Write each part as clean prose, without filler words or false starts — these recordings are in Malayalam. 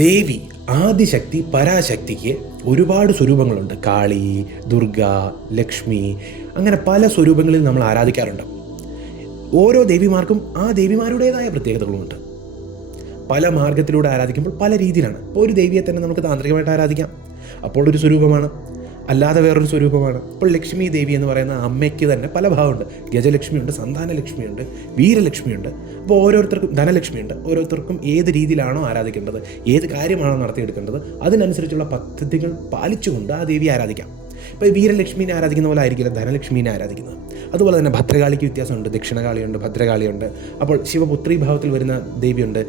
ദേവി, ആദിശക്തി, പരാശക്തിക്ക് ഒരുപാട് സ്വരൂപങ്ങളുണ്ട്. കാളി, ദുർഗ, ലക്ഷ്മി, അങ്ങനെ പല സ്വരൂപങ്ങളിൽ നമ്മൾ ആരാധിക്കാറുണ്ട്. ഓരോ ദേവിമാർക്കും ആ ദേവിമാരുടേതായ പ്രത്യേകതകളുമുണ്ട്. പല മാർഗത്തിലൂടെ ആരാധിക്കുമ്പോൾ പല രീതിയിലാണ്. ഇപ്പോൾ ഒരു ദേവിയെ തന്നെ നമുക്ക് താന്ത്രികമായിട്ട് ആരാധിക്കാം, അപ്പോൾ ഒരു സ്വരൂപമാണ്. അല്ലാതെ വേറൊരു സ്വരൂപമാണ്. ഇപ്പോൾ ലക്ഷ്മി ദേവി എന്ന് പറയുന്ന അമ്മയ്ക്ക് തന്നെ പല ഭാവമുണ്ട്. ഗജലക്ഷ്മിയുണ്ട്, സന്താനലക്ഷ്മിയുണ്ട്, വീരലക്ഷ്മിയുണ്ട്. അപ്പോൾ ഓരോരുത്തർക്കും ധനലക്ഷ്മിയുണ്ട്. ഓരോരുത്തർക്കും ഏത് രീതിയിലാണോ ആരാധിക്കേണ്ടത്, ഏത് കാര്യമാണോ നടത്തിയെടുക്കേണ്ടത്, അതിനനുസരിച്ചുള്ള പദ്ധതികൾ പാലിച്ചുകൊണ്ട് ആ ദേവിയെ ആരാധിക്കാം. ഇപ്പോൾ വീരലക്ഷ്മീനെ ആരാധിക്കുന്ന പോലെ ആയിരിക്കില്ല ധനലക്ഷ്മീനെ ആരാധിക്കുന്നത്. അതുപോലെ തന്നെ ഭദ്രകാളിക്ക് വ്യത്യാസമുണ്ട്. ദക്ഷിണകാളിയുണ്ട്, ഭദ്രകാളിയുണ്ട്. അപ്പോൾ ശിവപുത്രി ഭാവത്തിൽ വരുന്ന ദേവിയുണ്ട്,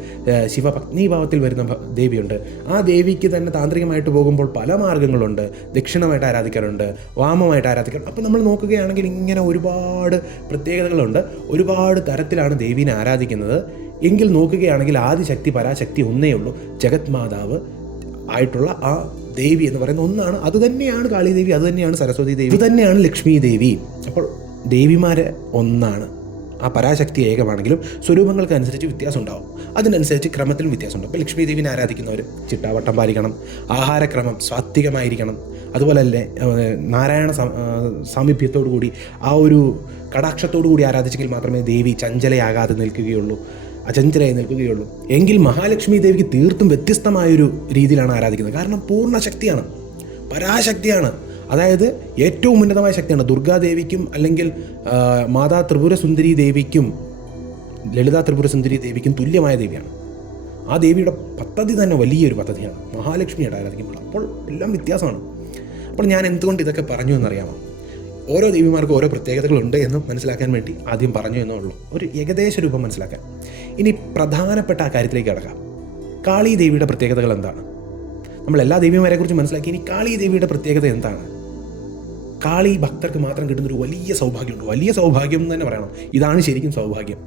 ശിവപത്നി ഭാവത്തിൽ വരുന്ന ദേവിയുണ്ട്. ആ ദേവിക്ക് തന്നെ താന്ത്രികമായിട്ട് പോകുമ്പോൾ പല മാർഗ്ഗങ്ങളുണ്ട്. ദക്ഷിണമായിട്ട് ആരാധിക്കാറുണ്ട്, വാമമായിട്ട് ആരാധിക്കാറുണ്ട്. അപ്പോൾ നമ്മൾ നോക്കുകയാണെങ്കിൽ ഇങ്ങനെ ഒരുപാട് പ്രത്യേകതകളുണ്ട്. ഒരുപാട് തരത്തിലാണ് ദേവീനെ ആരാധിക്കുന്നത്. എങ്കിൽ നോക്കുകയാണെങ്കിൽ ആദിശക്തി പരാശക്തി ഒന്നേ ഉള്ളൂ. ജഗത് മാതാവ് ആയിട്ടുള്ള ആ ദേവി എന്ന് പറയുന്ന ഒന്നാണ്. അതുതന്നെയാണ് കാളിദേവി, അതുതന്നെയാണ് സരസ്വതി ദേവി, അതുതന്നെയാണ് ലക്ഷ്മി ദേവി. അപ്പോൾ ദേവിമാർ ഒന്നാണ്. ആ പരാശക്തി ഏകമാണെങ്കിലും സ്വരൂപങ്ങൾക്ക് അനുസരിച്ച് വ്യത്യാസം ഉണ്ടാവും. അതിനനുസരിച്ച് ക്രമത്തിലും വ്യത്യാസമുണ്ട്. ഇപ്പോൾ ലക്ഷ്മി ദേവിനെ ആരാധിക്കുന്നവർ ചിട്ടാവട്ടം പാലിക്കണം, ആഹാരക്രമം സാത്വികമായിരിക്കണം. അതുപോലെ തന്നെ നാരായണ സാമീപ്യത്തോടു കൂടി ആ ഒരു കടാക്ഷത്തോടു കൂടി ആരാധിച്ചെങ്കിൽ മാത്രമേ ദേവി ചഞ്ചലയാകാതെ നിൽക്കുകയുള്ളൂ, അചഞ്ചലയായി നിൽക്കുകയുള്ളൂ. എങ്കിൽ മഹാലക്ഷ്മി ദേവിക്ക് തീർത്തും വ്യത്യസ്തമായൊരു രീതിയിലാണ് ആരാധിക്കുന്നത്. കാരണം പൂർണ്ണ ശക്തിയാണ്, പരാശക്തിയാണ്. അതായത് ഏറ്റവും ഉന്നതമായ ശക്തിയാണ്. ദുർഗാദേവിക്കും അല്ലെങ്കിൽ മാതാ ത്രിപുരസുന്ദരി ദേവിക്കും ലളിതാ ത്രിപുരസുന്ദരി ദേവിക്കും തുല്യമായ ദേവിയാണ്. ആ ദേവിയുടെ പദ്ധതി തന്നെ വലിയൊരു പദ്ധതിയാണ് മഹാലക്ഷ്മിയായിട്ട് ആരാധിക്കുമ്പോൾ. അപ്പോൾ എല്ലാം വ്യത്യാസമാണ്. അപ്പോൾ ഞാൻ എന്തുകൊണ്ട് ഇതൊക്കെ പറഞ്ഞു എന്നറിയാമോ? ഓരോ ദേവിമാർക്കും ഓരോ പ്രത്യേകതകളുണ്ട് എന്ന് മനസ്സിലാക്കാൻ വേണ്ടി ആദ്യം പറഞ്ഞു എന്നേ ഉള്ളൂ, ഒരു ഏകദേശ രൂപം മനസ്സിലാക്കാൻ. ഇനി പ്രധാനപ്പെട്ട ആ കാര്യത്തിലേക്ക് കടക്കാം. കാളി ദേവിയുടെ പ്രത്യേകതകൾ എന്താണ്? നമ്മൾ എല്ലാ ദേവിമാരെ കുറിച്ച് മനസ്സിലാക്കി. ഇനി കാളി ദേവിയുടെ പ്രത്യേകത എന്താണ്? കാളി ഭക്തർക്ക് മാത്രം കിട്ടുന്നൊരു വലിയ സൗഭാഗ്യമുണ്ട്. വലിയ സൗഭാഗ്യം എന്ന് തന്നെ പറയണം. ഇതാണ് ശരിക്കും സൗഭാഗ്യം.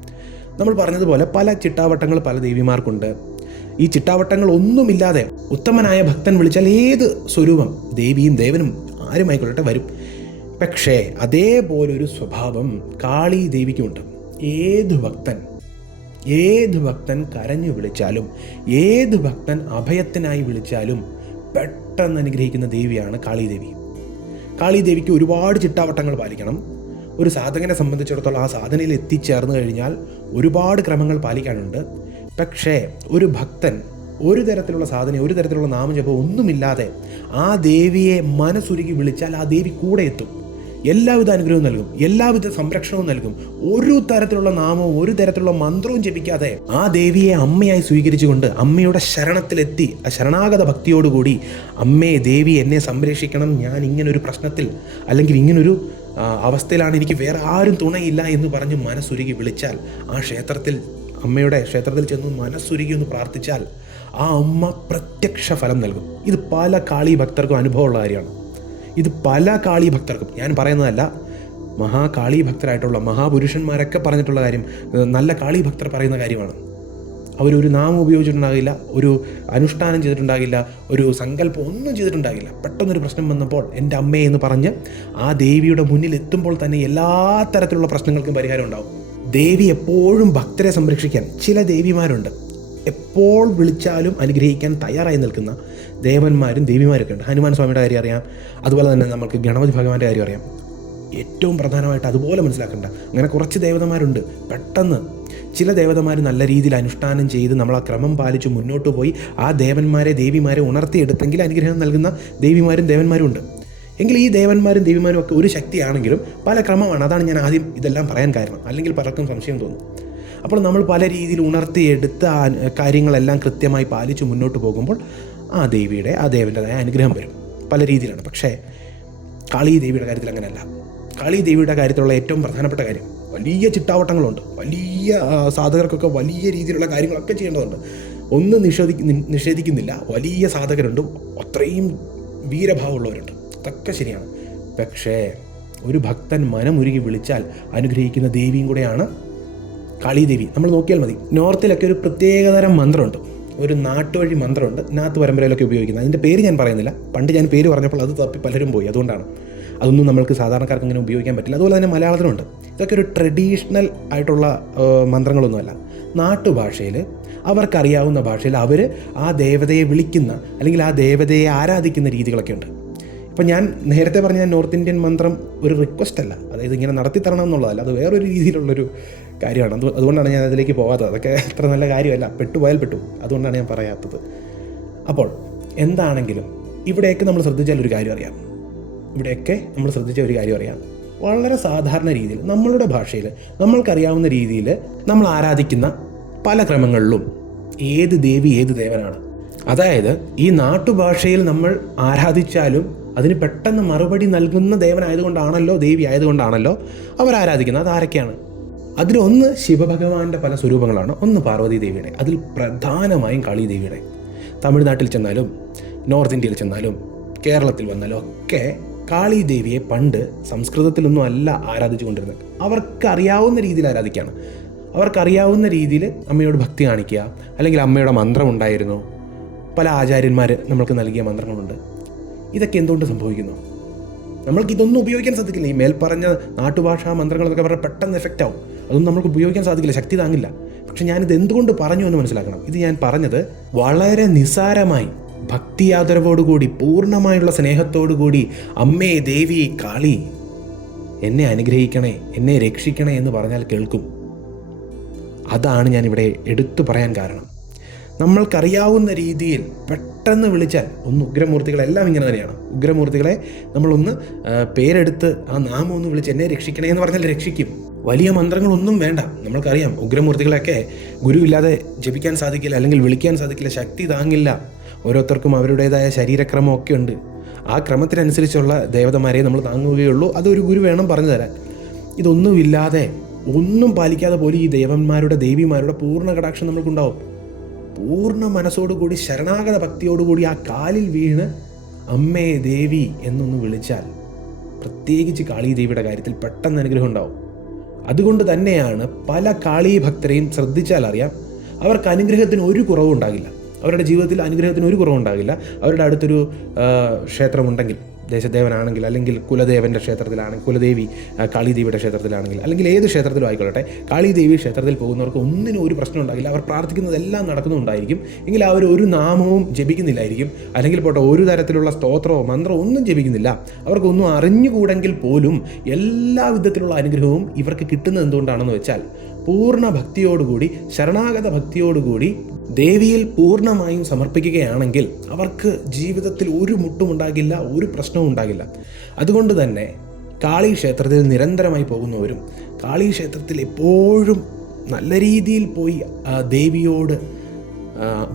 നമ്മൾ പറഞ്ഞതുപോലെ പല ചിട്ടാവട്ടങ്ങൾ പല ദേവിമാർക്കുണ്ട്. ഈ ചിട്ടാവട്ടങ്ങൾ ഒന്നുമില്ലാതെ ഉത്തമനായ ഭക്തൻ വിളിച്ചാൽ ഏത് സ്വരൂപം, ദേവിയും ദേവനും ആരുമായിക്കൊള്ളട്ടെ വരും. പക്ഷേ അതേപോലൊരു സ്വഭാവം കാളി ദേവിക്കുമുണ്ട്. ഏത് ഭക്തൻ കരഞ്ഞു വിളിച്ചാലും, ഏത് ഭക്തൻ അഭയത്തിനായി വിളിച്ചാലും പെട്ടെന്ന് അനുഗ്രഹിക്കുന്ന ദേവിയാണ് കാളിദേവി. കാളിദേവിക്ക് ഒരുപാട് ചിട്ടാവട്ടങ്ങൾ പാലിക്കണം. ഒരു സാധകനെ സംബന്ധിച്ചിടത്തോളം ആ സാധനയിൽ എത്തിച്ചേർന്ന് കഴിഞ്ഞാൽ ഒരുപാട് ക്രമങ്ങൾ പാലിക്കാനുണ്ട്. പക്ഷേ ഒരു ഭക്തൻ ഒരു തരത്തിലുള്ള സാധന, ഒരു തരത്തിലുള്ള നാമജപം ഒന്നുമില്ലാതെ ആ ദേവിയെ മനസ്സുരുകി വിളിച്ചാൽ ആ ദേവി കൂടെ എത്തും. എല്ലാവിധ അനുഗ്രഹവും നൽകും, എല്ലാവിധ സംരക്ഷണവും നൽകും. ഒരു തരത്തിലുള്ള നാമവും ഒരു തരത്തിലുള്ള മന്ത്രവും ജപിക്കാതെ ആ ദേവിയെ അമ്മയായി സ്വീകരിച്ചുകൊണ്ട് അമ്മയുടെ ശരണത്തിലെത്തി ആ ശരണാഗത ഭക്തിയോടുകൂടി അമ്മേ ദേവി എന്നെ സംരക്ഷിക്കണം, ഞാൻ ഇങ്ങനൊരു പ്രശ്നത്തിൽ അല്ലെങ്കിൽ ഇങ്ങനൊരു അവസ്ഥയിലാണ്, എനിക്ക് വേറെ ആരും തുണയില്ല എന്ന് പറഞ്ഞ് മനസ്സുരുകി വിളിച്ചാൽ, ആ അമ്മയുടെ ക്ഷേത്രത്തിൽ ചെന്ന് മനസ്സുരുകി ഒന്ന് പ്രാർത്ഥിച്ചാൽ ആ അമ്മ പ്രത്യക്ഷ ഫലം നൽകും. ഇത് പല കാളി ഭക്തർക്കും അനുഭവമുള്ള കാര്യമാണ്. ഇത് പല കാളി ഭക്തർക്കും, ഞാൻ പറയുന്നതല്ല, മഹാകാളി ഭക്തരായിട്ടുള്ള മഹാപുരുഷന്മാരൊക്കെ പറഞ്ഞിട്ടുള്ള കാര്യം, നല്ല കാളി ഭക്തർ പറയുന്ന കാര്യമാണ്. അവരൊരു നാമം ഉപയോഗിച്ചിട്ടുണ്ടാകില്ല, ഒരു അനുഷ്ഠാനം ചെയ്തിട്ടുണ്ടാകില്ല, ഒരു സങ്കല്പം ഒന്നും ചെയ്തിട്ടുണ്ടാകില്ല. പെട്ടെന്നൊരു പ്രശ്നം വന്നപ്പോൾ എൻ്റെ അമ്മയെ എന്ന് പറഞ്ഞ് ആ ദേവിയുടെ മുന്നിൽ എത്തുമ്പോൾ തന്നെ എല്ലാ തരത്തിലുള്ള പ്രശ്നങ്ങൾക്കും പരിഹാരം ഉണ്ടാവും. ദേവി എപ്പോഴും ഭക്തരെ സംരക്ഷിക്കാൻ, ചില ദേവിമാരുണ്ട് എപ്പോൾ വിളിച്ചാലും അനുഗ്രഹിക്കാൻ തയ്യാറായി നിൽക്കുന്ന ദേവന്മാരും ദേവിമാരൊക്കെ ഉണ്ട്. ഹനുമാൻ സ്വാമിയുടെ കാര്യം അറിയാം, അതുപോലെ തന്നെ നമുക്ക് ഗണപതി ഭഗവാന്റെ കാര്യം അറിയാം. ഏറ്റവും പ്രധാനമായിട്ട് അതുപോലെ മനസ്സിലാക്കേണ്ട അങ്ങനെ കുറച്ച് ദേവതമാരുണ്ട്. പെട്ടെന്ന് ചില ദേവതമാർ നല്ല രീതിയിൽ അനുഷ്ഠാനം ചെയ്ത് നമ്മൾ ആ ക്രമം പാലിച്ച് മുന്നോട്ട് പോയി ആ ദേവിമാരെ ഉണർത്തിയെടുത്തെങ്കിൽ അനുഗ്രഹം നൽകുന്ന ദേവിമാരും ദേവന്മാരും ഉണ്ട്. എങ്കിൽ ഈ ദേവന്മാരും ദേവിമാരും ഒക്കെ ഒരു ശക്തിയാണെങ്കിലും പല ക്രമമാണ്. അതാണ് ഞാൻ ആദ്യം ഇതെല്ലാം പറയാൻ കാരണം, അല്ലെങ്കിൽ പലർക്കും സംശയം തോന്നും. അപ്പോൾ നമ്മൾ പല രീതിയിൽ ഉണർത്തിയെടുത്ത ആ കാര്യങ്ങളെല്ലാം കൃത്യമായി പാലിച്ച് മുന്നോട്ട് പോകുമ്പോൾ ആ ദേവിയുടെ ആ ദേവൻ്റെതായ അനുഗ്രഹം വരും. പല രീതിയിലാണ്. പക്ഷേ കാളി ദേവിയുടെ കാര്യത്തിൽ അങ്ങനെയല്ല. കാളി ദേവിയുടെ കാര്യത്തിലുള്ള ഏറ്റവും പ്രധാനപ്പെട്ട കാര്യം, വലിയ ചിട്ടാവട്ടങ്ങളുണ്ട്. വലിയ സാധകർക്കൊക്കെ വലിയ രീതിയിലുള്ള കാര്യങ്ങളൊക്കെ ചെയ്യേണ്ടതുണ്ട്. ഒന്നും നിഷേധിക്കുന്നില്ല. വലിയ സാധകരുണ്ട്, അത്രയും വീരഭാവമുള്ളവരുണ്ട്. അതൊക്കെ ശരിയാണ്. പക്ഷേ ഒരു ഭക്തൻ മനമുരുകി വിളിച്ചാൽ അനുഗ്രഹിക്കുന്ന ദേവിയും കൂടെയാണ് കാളിദേവി. നമ്മൾ നോക്കിയാൽ മതി, നോർത്തിലൊക്കെ ഒരു പ്രത്യേകതരം മന്ത്രമുണ്ട്, ഒരു നാട്ടുവഴി മന്ത്രമുണ്ട്, നാത്ത് പരമ്പരയിലൊക്കെ ഉപയോഗിക്കുന്നത്. അതിൻ്റെ പേര് ഞാൻ പറയുന്നില്ല, പണ്ട് ഞാൻ പേര് പറഞ്ഞപ്പോൾ അത് തപ്പി പലരും പോയി, അതുകൊണ്ടാണ്. അതൊന്നും നമ്മൾക്ക് സാധാരണക്കാർക്ക് അങ്ങനെ ഉപയോഗിക്കാൻ പറ്റില്ല. അതുപോലെ തന്നെ മലയാളത്തിലുണ്ട്. ഇതൊക്കെ ഒരു ട്രഡീഷണൽ ആയിട്ടുള്ള മന്ത്രങ്ങളൊന്നുമല്ല. നാട്ടുഭാഷയിൽ അവർക്കറിയാവുന്ന ഭാഷയിൽ അവർ ആ ദേവതയെ വിളിക്കുന്ന അല്ലെങ്കിൽ ആ ദേവതയെ ആരാധിക്കുന്ന രീതികളൊക്കെ ഉണ്ട്. ഇപ്പം ഞാൻ നേരത്തെ പറഞ്ഞ നോർത്ത് ഇന്ത്യൻ മന്ത്രം ഒരു റിക്വസ്റ്റ് അല്ല, അതായത് ഇങ്ങനെ നടത്തി തരണം എന്നുള്ളതല്ല, അത് വേറൊരു രീതിയിലുള്ളൊരു കാര്യമാണ്. അതുകൊണ്ടാണ് ഞാൻ അതിലേക്ക് പോകാത്തത്. അതൊക്കെ അത്ര നല്ല കാര്യമല്ല, പെട്ടുപോയാൽ പെട്ടു, അതുകൊണ്ടാണ് ഞാൻ പറയാത്തത്. അപ്പോൾ എന്താണെങ്കിലും ഇവിടെയൊക്കെ നമ്മൾ ശ്രദ്ധിച്ചാൽ ഒരു കാര്യം അറിയാം, വളരെ സാധാരണ രീതിയിൽ നമ്മളുടെ ഭാഷയിൽ നമ്മൾക്കറിയാവുന്ന രീതിയിൽ നമ്മൾ ആരാധിക്കുന്ന പല ക്രമങ്ങളിലും ഏത് ദേവി ഏത് ദേവനാണ്. അതായത് ഈ നാട്ടുഭാഷയിൽ നമ്മൾ ആരാധിച്ചാലും അതിന് പെട്ടെന്ന് മറുപടി നൽകുന്ന ദേവനായതുകൊണ്ടാണല്ലോ, ദേവി ആയതുകൊണ്ടാണല്ലോ അവർ ആരാധിക്കുന്നത്. അതാരൊക്കെയാണ്? അതിലൊന്ന് ശിവഭഗവാന്റെ പല സ്വരൂപങ്ങളാണ്, ഒന്ന് പാർവതി ദേവിയുടെ, അതിൽ പ്രധാനമായും കാളീദേവിയുടെ. തമിഴ്നാട്ടിൽ ചെന്നാലും നോർത്ത് ഇന്ത്യയിൽ ചെന്നാലും കേരളത്തിൽ വന്നാലും ഒക്കെ കാളീദേവിയെ പണ്ട് സംസ്കൃതത്തിലൊന്നും അല്ല ആരാധിച്ചു കൊണ്ടിരുന്നത്. അവർക്കറിയാവുന്ന രീതിയിൽ ആരാധിക്കുകയാണ്. അവർക്കറിയാവുന്ന രീതിയിൽ അമ്മയോട് ഭക്തി കാണിക്കുക, അല്ലെങ്കിൽ അമ്മയുടെ മന്ത്രം ഉണ്ടായിരുന്നു, പല ആചാര്യന്മാർ നമ്മൾക്ക് നൽകിയ മന്ത്രങ്ങളുണ്ട്. ഇതൊക്കെ എന്തുകൊണ്ട് സംഭവിക്കുന്നു? നമ്മൾക്കിതൊന്നും ഉപയോഗിക്കാൻ സാധിക്കില്ല. ഈ മേൽപ്പറഞ്ഞ നാട്ടുഭാഷാ മന്ത്രങ്ങളൊക്കെ പറഞ്ഞാൽ പെട്ടെന്ന് എഫക്റ്റ് ആവും, അതൊന്നും നമുക്ക് ഉപയോഗിക്കാൻ സാധിക്കില്ല, ശക്തി താങ്ങില്ല. പക്ഷെ ഞാനിത് എന്തുകൊണ്ട് പറഞ്ഞു എന്ന് മനസ്സിലാക്കണം. ഇത് ഞാൻ പറഞ്ഞത് വളരെ നിസ്സാരമായി, ഭക്തിയാദരവോടുകൂടി, പൂർണ്ണമായുള്ള സ്നേഹത്തോടുകൂടി അമ്മേ ദേവി കാളി എന്നെ അനുഗ്രഹിക്കണേ, എന്നെ രക്ഷിക്കണേ എന്ന് പറഞ്ഞാൽ കേൾക്കും. അതാണ് ഞാനിവിടെ എടുത്തു പറയാൻ കാരണം. നമ്മൾക്കറിയാവുന്ന രീതിയിൽ പെട്ടെന്ന് വിളിച്ചാൽ, ഒന്ന് ഉഗ്രമൂർത്തികളെല്ലാം ഇങ്ങനെ തന്നെയാണ്, ഉഗ്രമൂർത്തികളെ നമ്മളൊന്ന് പേരെടുത്ത് ആ നാമം ഒന്ന് വിളിച്ച് എന്നെ രക്ഷിക്കണേ എന്ന് പറഞ്ഞാൽ രക്ഷിക്കും. വലിയ മന്ത്രങ്ങളൊന്നും വേണ്ട. നമ്മൾക്കറിയാം ഉഗ്രമൂർത്തികളെയൊക്കെ ഗുരുവില്ലാതെ ജപിക്കാൻ സാധിക്കില്ല, അല്ലെങ്കിൽ വിളിക്കാൻ സാധിക്കില്ല, ശക്തി താങ്ങില്ല. ഓരോരുത്തർക്കും അവരുടേതായ ശരീരക്രമമൊക്കെ ഉണ്ട്. ആ ക്രമത്തിനനുസരിച്ചുള്ള ദേവതമാരെ നമ്മൾ താങ്ങുകയുള്ളൂ. അതൊരു ഗുരു വേണം പറഞ്ഞു തരാൻ. ഇതൊന്നുമില്ലാതെ, ഒന്നും പാലിക്കാതെ പോലും ഈ ദേവന്മാരുടെ ദേവിമാരുടെ പൂർണ്ണ കടാക്ഷം നമ്മൾക്കുണ്ടാവും. പൂർണ്ണ മനസ്സോടുകൂടി ശരണാഗത ഭക്തിയോടുകൂടി ആ കാലിൽ വീണ് അമ്മേ ദേവി എന്നൊന്ന് വിളിച്ചാൽ, പ്രത്യേകിച്ച് കാളീദേവിയുടെ കാര്യത്തിൽ പെട്ടെന്ന് അനുഗ്രഹം ഉണ്ടാവും. അതുകൊണ്ട് തന്നെയാണ് പല കാളീ ഭക്തരെയും ശ്രദ്ധിച്ചാൽ അറിയാം, അവർക്ക് അനുഗ്രഹത്തിന് ഒരു കുറവും ഉണ്ടാകില്ല. അവരുടെ ജീവിതത്തിൽ അനുഗ്രഹത്തിന് ഒരു കുറവുണ്ടാകില്ല. അവരുടെ അടുത്തൊരു ക്ഷേത്രമുണ്ടെങ്കിൽ, ദേശദേവനാണെങ്കിൽ, അല്ലെങ്കിൽ കുലദേവൻ്റെ ക്ഷേത്രത്തിലാണെങ്കിൽ, കുലദേവി കാളീദേവിയുടെ ക്ഷേത്രത്തിലാണെങ്കിൽ, അല്ലെങ്കിൽ ഏത് ക്ഷേത്രത്തിലും ആയിക്കൊള്ളട്ടെ, കാളീദേവി ക്ഷേത്രത്തിൽ പോകുന്നവർക്ക് ഒന്നിനും ഒരു പ്രശ്നം ഉണ്ടാകില്ല. അവർ പ്രാർത്ഥിക്കുന്നതെല്ലാം നടക്കുന്നുണ്ടായിരിക്കും. എങ്കിൽ അവർ ഒരു നാമവും ജപിക്കുന്നില്ലായിരിക്കും, അല്ലെങ്കിൽ പോട്ടെ ഒരു തരത്തിലുള്ള സ്തോത്രമോ മന്ത്രമോ ഒന്നും ജപിക്കുന്നില്ല. അവർക്കൊന്നും അറിഞ്ഞുകൂടെങ്കിൽ പോലും എല്ലാ വിധത്തിലുള്ള അനുഗ്രഹവും ഇവർക്ക് കിട്ടുന്നത് എന്തുകൊണ്ടാണെന്ന് വെച്ചാൽ, പൂർണ്ണ ഭക്തിയോടുകൂടി, ശരണാഗത ഭക്തിയോടുകൂടി ദേവിയിൽ പൂർണ്ണമായും സമർപ്പിക്കുകയാണെങ്കിൽ അവർക്ക് ജീവിതത്തിൽ ഒരു മുട്ടുമുണ്ടാകില്ല, ഒരു പ്രശ്നവും ഉണ്ടാകില്ല. അതുകൊണ്ട് തന്നെ കാളി ക്ഷേത്രത്തിൽ നിരന്തരമായി പോകുന്നവരും, കാളി ക്ഷേത്രത്തിൽ എപ്പോഴും നല്ല രീതിയിൽ പോയി ദേവിയോട്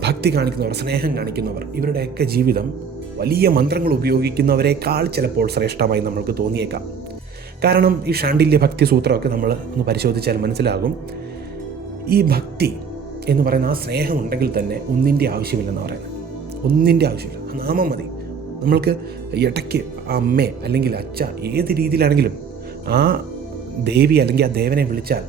ഭക്തി കാണിക്കുന്നവർ, സ്നേഹം കാണിക്കുന്നവർ, ഇവരുടെയൊക്കെ ജീവിതം വലിയ മന്ത്രങ്ങൾ ഉപയോഗിക്കുന്നവരെക്കാൾ ചിലപ്പോൾ ശ്രേഷ്ഠമായി നമ്മൾക്ക് തോന്നിയേക്കാം. കാരണം ഈ ഷാണ്ഡില്യ ഭക്തി സൂത്രമൊക്കെ നമ്മൾ ഒന്ന് പരിശോധിച്ചാൽ മനസ്സിലാകും, ഈ ഭക്തി എന്ന് പറയുന്ന ആ സ്നേഹം ഉണ്ടെങ്കിൽ തന്നെ ഒന്നിൻ്റെ ആവശ്യമില്ലെന്ന് പറയുന്നത്. ഒന്നിൻ്റെ ആവശ്യമില്ല, ആ നാമം മതി. നമ്മൾക്ക് ഇടയ്ക്ക് അമ്മേ അല്ലെങ്കിൽ അച്ഛ ഏത് രീതിയിലാണെങ്കിലും ആ ദേവി അല്ലെങ്കിൽ ആ ദേവനെ വിളിച്ചാൽ,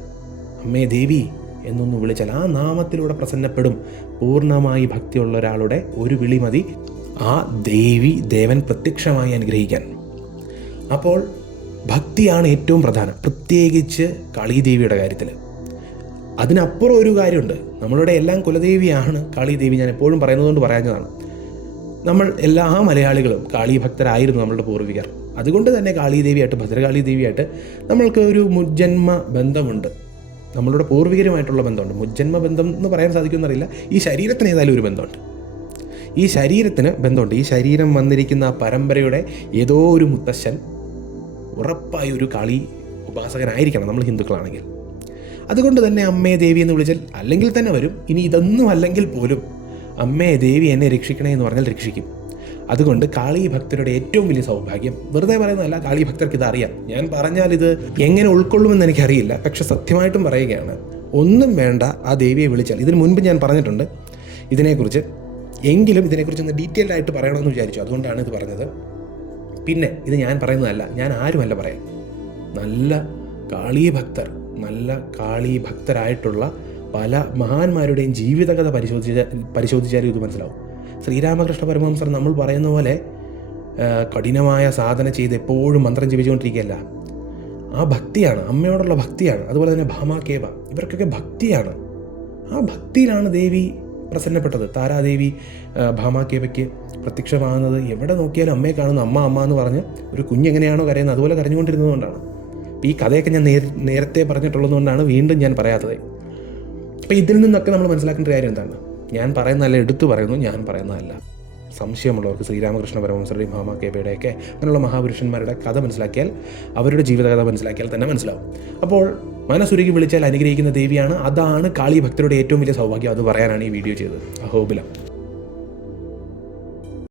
അമ്മേ ദേവി എന്നൊന്ന് വിളിച്ചാൽ ആ നാമത്തിലൂടെ പ്രസന്നപ്പെടും. പൂർണ്ണമായി ഭക്തിയുള്ള ഒരാളുടെ ഒരു വിളി മതി ആ ദേവൻ പ്രത്യക്ഷമായി അനുഗ്രഹിക്കാൻ. അപ്പോൾ ഭക്തിയാണ് ഏറ്റവും പ്രധാനം, പ്രത്യേകിച്ച് കാളീദേവിയുടെ കാര്യത്തിൽ. അതിനപ്പുറം ഒരു കാര്യമുണ്ട്. നമ്മളുടെ എല്ലാം കുലദേവിയാണ് കാളീദേവി. ഞാൻ എപ്പോഴും പറയുന്നതുകൊണ്ട് പറയാഞ്ഞതാണ്. നമ്മൾ എല്ലാ മലയാളികളും കാളീ ഭക്തരായിരുന്നു നമ്മളുടെ പൂർവികർ. അതുകൊണ്ട് തന്നെ കാളീദേവിയായിട്ട്, ഭദ്രകാളി ദേവിയായിട്ട് നമ്മൾക്ക് ഒരു മുജ്ജന്മ ബന്ധമുണ്ട്, നമ്മളുടെ പൂർവികരുമായിട്ടുള്ള ബന്ധമുണ്ട്. മുജ്ജന്മ ബന്ധം എന്ന് പറയാൻ സാധിക്കുമെന്നറിയില്ല. ഈ ശരീരത്തിന് ഏതായാലും ഒരു ബന്ധമുണ്ട്. ഈ ശരീരത്തിന് ബന്ധമുണ്ട്. ഈ ശരീരം വന്നിരിക്കുന്ന ആ പരമ്പരയുടെ ഏതോ ഒരു മുത്തശ്ശൻ ഉറപ്പായി ഒരു കാളി ഉപാസകനായിരിക്കണം നമ്മൾ ഹിന്ദുക്കളാണെങ്കിൽ. അതുകൊണ്ട് തന്നെ അമ്മേ ദേവി എന്ന് വിളിച്ചാൽ അല്ലെങ്കിൽ തന്നെ വരും. ഇനി ഇതൊന്നും അല്ലെങ്കിൽ പോലും അമ്മേ ദേവി എന്നെ രക്ഷിക്കണേ എന്ന് പറഞ്ഞാൽ രക്ഷിക്കും. അതുകൊണ്ട് കാളി ഭക്തരുടെ ഏറ്റവും വലിയ സൗഭാഗ്യം, വെറുതെ പറയുന്നതല്ല, കാളി ഭക്തർക്ക് ഇതറിയാം. ഞാൻ പറഞ്ഞാൽ ഇത് എങ്ങനെ ഉൾക്കൊള്ളുമെന്ന് എനിക്കറിയില്ല, പക്ഷെ സത്യമായിട്ടും പറയുകയാണ്, ഒന്നും വേണ്ട, ആ ദേവിയെ വിളിച്ചാൽ. ഇതിന് മുൻപ് ഞാൻ പറഞ്ഞിട്ടുണ്ട് ഇതിനെക്കുറിച്ച്, എങ്കിലും ഇതിനെക്കുറിച്ച് ഒന്ന് ഡീറ്റെയിൽഡ് ആയിട്ട് പറയണമെന്ന് വിചാരിച്ചു, അതുകൊണ്ടാണ് ഇത് പറഞ്ഞത്. പിന്നെ ഇത് ഞാൻ പറയുന്നതല്ല, ഞാൻ ആരുമല്ല പറയാൻ, നല്ല കാളി ഭക്തർ, നല്ല കാളി ഭക്തരായിട്ടുള്ള പല മഹാന്മാരുടെയും ജീവിതകഥ പരിശോധിച്ചാലും ഇത് മനസ്സിലാവും. ശ്രീരാമകൃഷ്ണ പരമഹംസർ നമ്മൾ പറയുന്ന പോലെ കഠിനമായ സാധന ചെയ്ത് എപ്പോഴും മന്ത്രം ജപിച്ചുകൊണ്ടിരിക്കുകയല്ല. ആ ഭക്തിയാണ്, അമ്മയോടുള്ള ഭക്തിയാണ്. അതുപോലെ തന്നെ ഭാമാകേവ, ഇവർക്കൊക്കെ ഭക്തിയാണ്. ആ ഭക്തിയിലാണ് ദേവി പ്രസന്നപ്പെട്ടത്. താരാദേവി ഭാമാക്കേബയ്ക്ക് പ്രത്യക്ഷമാകുന്നത് എവിടെ നോക്കിയാലും അമ്മയെ കാണുന്നു, അമ്മ അമ്മ എന്ന് പറഞ്ഞ് ഒരു കുഞ്ഞെങ്ങനെയാണോ കരയുന്നത് അതുപോലെ കരഞ്ഞുകൊണ്ടിരുന്നതുകൊണ്ടാണ്. അപ്പോൾ ഈ കഥയൊക്കെ ഞാൻ നേരത്തെ പറഞ്ഞിട്ടുള്ളതുകൊണ്ടാണ് വീണ്ടും ഞാൻ പറയാത്തത്. അപ്പോൾ ഇതിൽ നിന്നൊക്കെ നമ്മൾ മനസ്സിലാക്കേണ്ട കാര്യം എന്താണ്? ഞാൻ പറയുന്നതല്ല, എടുത്തു പറയുന്നു, ഞാൻ പറയുന്നതല്ല. സംശയമുള്ളവർക്ക് ശ്രീരാമകൃഷ്ണ പരമഹംസരുടെയും ഭാമാക്കേബയുടെയൊക്കെ അങ്ങനെയുള്ള മഹാപുരുഷന്മാരുടെ കഥ മനസ്സിലാക്കിയാൽ, അവരുടെ ജീവിതകഥ മനസ്സിലാക്കിയാൽ തന്നെ മനസ്സിലാവും. അപ്പോൾ മനസ്സുരുകി വിളിച്ചാൽ അനുഗ്രഹിക്കുന്ന ദേവിയാണ്. അതാണ് കാളി ഭക്തരുടെ ഏറ്റവും വലിയ സൗഭാഗ്യം. അത് പറയാനാണ് ഈ വീഡിയോ ചെയ്തത്. അഹോബിലം.